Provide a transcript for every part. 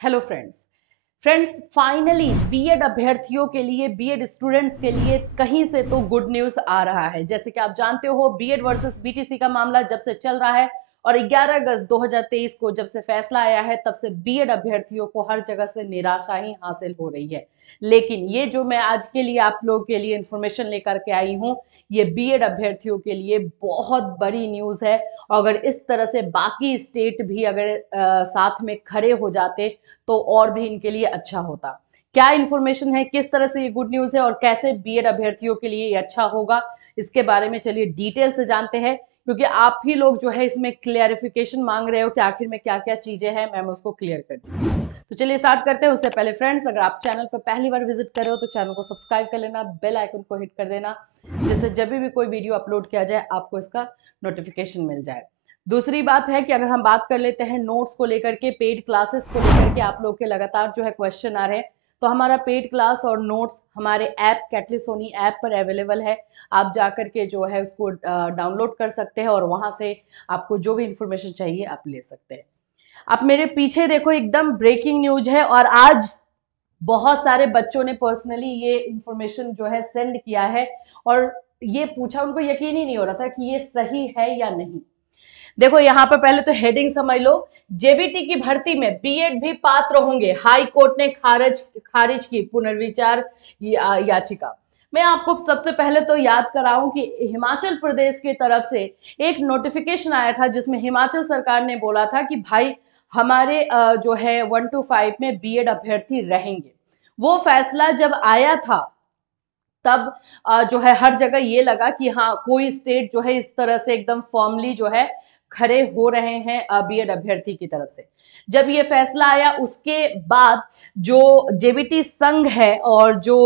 Hello friends finally BEd अभ्यर्थियों के लिए, बीएड स्टूडेंट्स के लिए कहीं से तो गुड न्यूज आ रहा है। जैसे कि आप जानते हो, बीएड वर्सेस बीटीसी का मामला जब से चल रहा है और 11 अगस्त 2023 को जब से फैसला आया है, तब से बीएड अभ्यर्थियों को हर जगह से निराशा ही हासिल हो रही है। लेकिन ये जो मैं आज के लिए आप लोगों के लिए इंफॉर्मेशन लेकर के आई हूँ, ये बीएड अभ्यर्थियों के लिए बहुत बड़ी न्यूज है। अगर इस तरह से बाकी स्टेट भी अगर साथ में खड़े हो जाते तो और भी इनके लिए अच्छा होता। क्या इन्फॉर्मेशन है, किस तरह से ये गुड न्यूज है और कैसे बीएड अभ्यर्थियों के लिए ये अच्छा होगा, इसके बारे में चलिए डिटेल से जानते हैं। क्योंकि आप ही लोग जो है इसमें क्लियरिफिकेशन मांग रहे हो कि आखिर में क्या क्या चीजें हैं, मैं उसको क्लियर कर दूं। तो चलिए स्टार्ट करते हैं। उससे पहले फ्रेंड्स, अगर आप चैनल पर पहली बार विजिट कर रहे हो तो चैनल को सब्सक्राइब कर लेना, बेल आइकन को हिट कर देना, जिससे जब भी कोई वीडियो अपलोड किया जाए आपको इसका नोटिफिकेशन मिल जाए। दूसरी बात है कि अगर हम बात कर लेते हैं नोट्स को लेकर के, पेड क्लासेस को लेकर के आप लोग के लगातार जो है क्वेश्चन आ रहे हैं, तो हमारा पेड क्लास और नोट्स हमारे ऐप कैटलिस्ट सोनी ऐप पर अवेलेबल है। आप जाकर के जो है उसको डाउनलोड कर सकते हैं और वहां से आपको जो भी इंफॉर्मेशन चाहिए आप ले सकते हैं। आप मेरे पीछे देखो, एकदम ब्रेकिंग न्यूज है और आज बहुत सारे बच्चों ने पर्सनली ये इंफॉर्मेशन जो है सेंड किया है और ये पूछा, उनको यकीन ही नहीं हो रहा था कि ये सही है या नहीं। देखो यहाँ पर पहले तो हेडिंग समझ लो, जेबीटी की भर्ती में बीएड भी पात्र होंगे, हाई कोर्ट ने खारिज की पुनर्विचार याचिका। मैं आपको सबसे पहले तो याद कराऊं कि हिमाचल प्रदेश की तरफ से एक नोटिफिकेशन आया था जिसमें हिमाचल सरकार ने बोला था कि भाई हमारे जो है 1 to 5 में बीएड अभ्यर्थी रहेंगे। वो फैसला जब आया था तब जो है हर जगह ये लगा कि हाँ, कोई स्टेट जो है इस तरह से एकदम फॉर्मली जो है खड़े हो रहे हैं बीएड अभ्यर्थी की तरफ से। जब ये फैसला आया उसके बाद जो जेबीटी संघ है और जो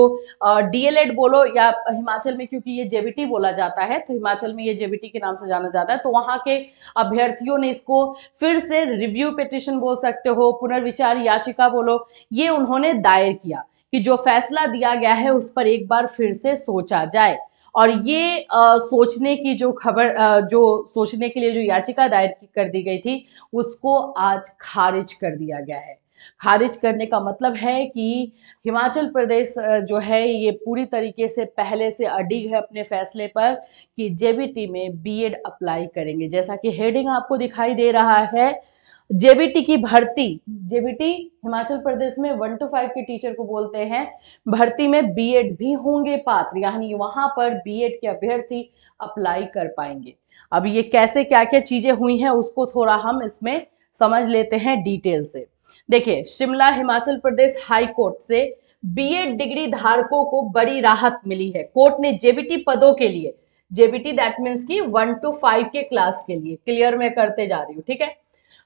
डीएलएड बोलो या हिमाचल में, क्योंकि ये जेबीटी बोला जाता है तो हिमाचल में ये जेबीटी के नाम से जाना जाता है, तो वहां के अभ्यर्थियों ने इसको फिर से रिव्यू पिटिशन बोल सकते हो, पुनर्विचार याचिका बोलो, ये उन्होंने दायर किया कि जो फैसला दिया गया है उस पर एक बार फिर से सोचा जाए। और ये सोचने की जो खबर जो सोचने के लिए जो याचिका दायर कर दी गई थी उसको आज खारिज कर दिया गया है। खारिज करने का मतलब है कि हिमाचल प्रदेश जो है ये पूरी तरीके से पहले से अडिग है अपने फैसले पर कि जेबीटी में बीएड अप्लाई करेंगे। जैसा कि हेडिंग आपको दिखाई दे रहा है, जेबीटी की भर्ती, जेबीटी हिमाचल प्रदेश में 1 to 5 के टीचर को बोलते हैं, भर्ती में बीएड भी होंगे पात्र, यानी वहां पर बीएड के अभ्यर्थी अप्लाई कर पाएंगे। अब ये कैसे क्या क्या चीजें हुई हैं उसको थोड़ा हम इसमें समझ लेते हैं डिटेल से। देखिए, शिमला हिमाचल प्रदेश हाई कोर्ट से बीएड डिग्री धारकों को बड़ी राहत मिली है। कोर्ट ने जेबीटी पदों के लिए, जेबीटी दैट मीन्स की 1 to 5 के क्लास के लिए, क्लियर में करते जा रही हूँ, ठीक है,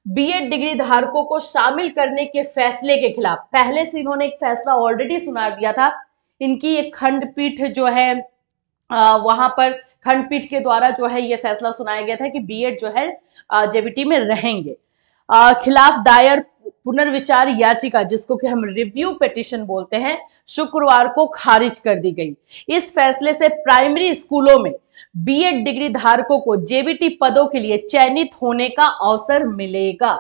बीएड डिग्री धारकों को शामिल करने के फैसले के खिलाफ, पहले से इन्होंने एक फैसला ऑलरेडी सुना दिया था। इनकी एक खंडपीठ जो है वहां पर खंडपीठ के द्वारा जो है ये फैसला सुनाया गया था कि बीएड जो है जेबीटी में रहेंगे। खिलाफ दायर पुनर्विचार याचिका, जिसको कि हम रिव्यू पिटीशन बोलते हैं, शुक्रवार को खारिज कर दी गई। इस फैसले से प्राइमरी स्कूलों में बीएड डिग्री धारकों को जेबीटी पदों के लिए चयनित होने का अवसर मिलेगा।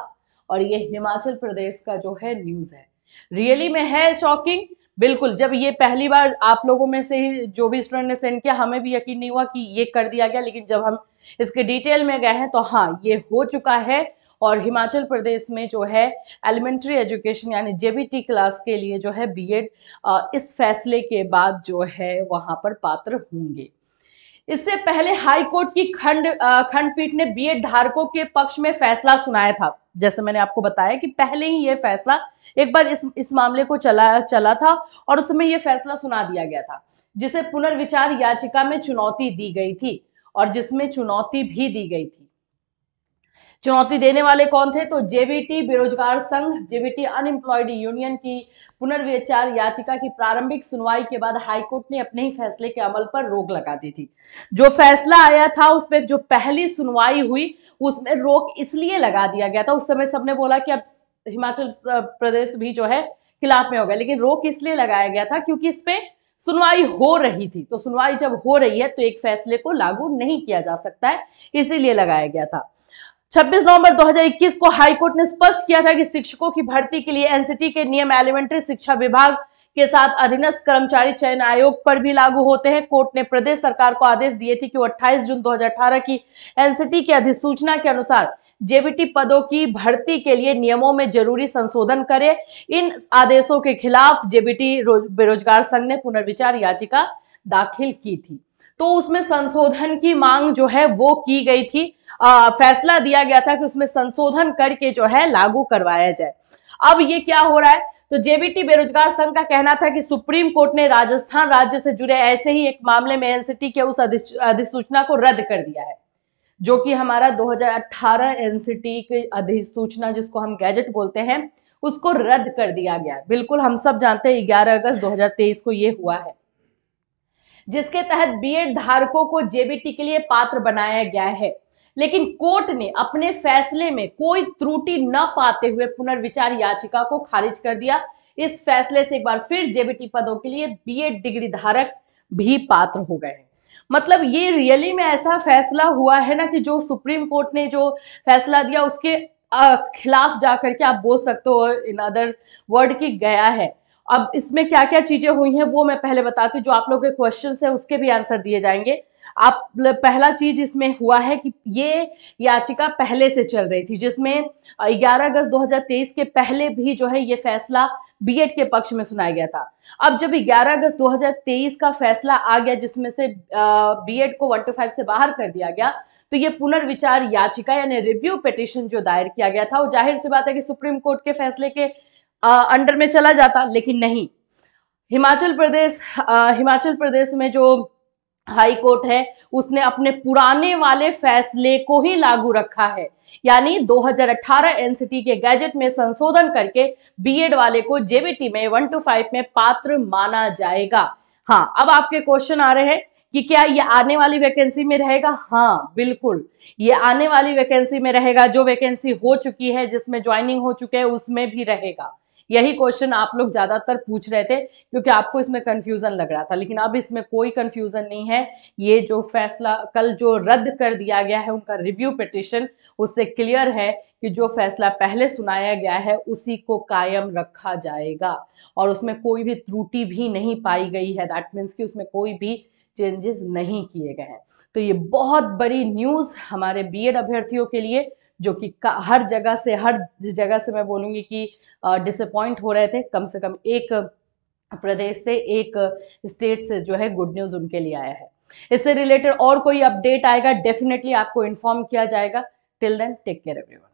और ये हिमाचल प्रदेश का जो है न्यूज है, रियली में है शॉकिंग। बिल्कुल, जब ये पहली बार आप लोगों में से ही जो भी स्टूडेंट ने सेंड किया, हमें भी यकीन नहीं हुआ कि ये कर दिया गया, लेकिन जब हम इसके डिटेल में गए हैं तो हाँ, ये हो चुका है। और हिमाचल प्रदेश में जो है एलिमेंट्री एजुकेशन यानी जेबीटी क्लास के लिए जो है बीएड इस फैसले के बाद जो है वहां पर पात्र होंगे। इससे पहले हाई कोर्ट की खंडपीठ ने बीएड धारकों के पक्ष में फैसला सुनाया था। जैसे मैंने आपको बताया कि पहले ही ये फैसला एक बार इस मामले को चला था और उसमें ये फैसला सुना दिया गया था, जिसे पुनर्विचार याचिका में चुनौती दी गई थी और जिसमें चुनौती भी दी गई थी। चुनौती देने वाले कौन थे? तो जेबीटी बेरोजगार संघ, जेबीटी अनएम्प्लॉयड यूनियन की पुनर्विचार याचिका की प्रारंभिक सुनवाई के बाद हाईकोर्ट ने अपने ही फैसले के अमल पर रोक लगा दी थी। जो फैसला आया था उसमें जो पहली सुनवाई हुई उसमें रोक इसलिए लगा दिया गया था। उस समय सबने बोला कि अब हिमाचल प्रदेश भी जो है खिलाफ में हो गया, लेकिन रोक इसलिए लगाया गया था क्योंकि इस पे सुनवाई हो रही थी। तो सुनवाई जब हो रही है तो एक फैसले को लागू नहीं किया जा सकता है, इसीलिए लगाया गया था। 26 नवंबर 2021 को हाईकोर्ट ने स्पष्ट किया था कि शिक्षकों की भर्ती के लिए एनसीटी के नियम एलिमेंट्री शिक्षा विभाग के साथ अधीनस्थ कर्मचारी चयन आयोग पर भी लागू होते हैं। कोर्ट ने प्रदेश सरकार को आदेश दिए थे कि वो 28 जून 2018 की एनसीटी की अधिसूचना के अनुसार जेबीटी पदों की भर्ती के लिए नियमों में जरूरी संशोधन करे। इन आदेशों के खिलाफ जेबीटी बेरोजगार संघ ने पुनर्विचार याचिका दाखिल की थी। तो उसमें संशोधन की मांग जो है वो की गई थी। फैसला दिया गया था कि उसमें संशोधन करके जो है लागू करवाया जाए। अब ये क्या हो रहा है, तो जेबीटी बेरोजगार संघ का कहना था कि सुप्रीम कोर्ट ने राजस्थान राज्य से जुड़े ऐसे ही एक मामले में एनसीटी के उस अधिसूचना को रद्द कर दिया है, जो कि हमारा 2018 एनसीटी की अधिसूचना जिसको हम गैजेट बोलते हैं उसको रद्द कर दिया गया। बिल्कुल हम सब जानते हैं 11 अगस्त 2023 को ये हुआ है, जिसके तहत बीएड धारकों को जेबीटी के लिए पात्र बनाया गया है। लेकिन कोर्ट ने अपने फैसले में कोई त्रुटि न पाते हुए पुनर्विचार याचिका को खारिज कर दिया। इस फैसले से एक बार फिर जेबीटी पदों के लिए बीएड डिग्री धारक भी पात्र हो गए हैं। मतलब ये रियली में ऐसा फैसला हुआ है ना कि जो सुप्रीम कोर्ट ने जो फैसला दिया उसके खिलाफ जाकर के आप बोल सकते हो इन अदर वर्ड की गया है। अब इसमें क्या क्या चीजें हुई हैं वो मैं पहले बताती हूँ, जो आप लोगों के क्वेश्चन है उसके भी आंसर दिए जाएंगे। आप पहला चीज इसमें हुआ है कि ये याचिका पहले से चल रही थी, जिसमें 11 अगस्त 2023 के पहले भी जो है ये फैसला बीएड के पक्ष में सुनाया गया था। अब जब 11 अगस्त 2023 का फैसला आ गया जिसमें से बीएड को 125 से बाहर कर दिया गया, तो ये पुनर्विचार याचिका यानी रिव्यू पिटीशन जो दायर किया गया था वो जाहिर सी बात है कि सुप्रीम कोर्ट के फैसले के अंडर में चला जाता, लेकिन नहीं। हिमाचल प्रदेश में जो हाई कोर्ट है उसने अपने पुराने वाले फैसले को ही लागू रखा है, यानी 2018 एनसीटी के गैजेट में संशोधन करके बीएड वाले को जेबीटी में 1 to 5 में पात्र माना जाएगा। हाँ, अब आपके क्वेश्चन आ रहे हैं कि क्या ये आने वाली वैकेंसी में रहेगा? हाँ बिल्कुल, ये आने वाली वैकेंसी में रहेगा। जो वैकेंसी हो चुकी है जिसमें ज्वाइनिंग हो चुके हैं उसमें भी रहेगा। यही क्वेश्चन आप लोग ज्यादातर पूछ रहे थे क्योंकि आपको इसमें कंफ्यूजन लग रहा था, लेकिन अब इसमें कोई कंफ्यूजन नहीं है। ये जो फैसला कल जो रद्द कर दिया गया है उनका रिव्यू पिटीशन, उससे क्लियर है कि जो फैसला पहले सुनाया गया है उसी को कायम रखा जाएगा और उसमें कोई भी त्रुटि भी नहीं पाई गई है। दैट मीन्स कि उसमें कोई भी चेंजेस नहीं किए गए हैं। तो ये बहुत बड़ी न्यूज हमारे बीएड अभ्यर्थियों के लिए, जो कि हर जगह से मैं बोलूंगी कि डिसअपॉइंट हो रहे थे। कम से कम एक प्रदेश से, एक स्टेट से जो है गुड न्यूज उनके लिए आया है। इससे रिलेटेड और कोई अपडेट आएगा डेफिनेटली आपको इन्फॉर्म किया जाएगा। Till then take care everyone.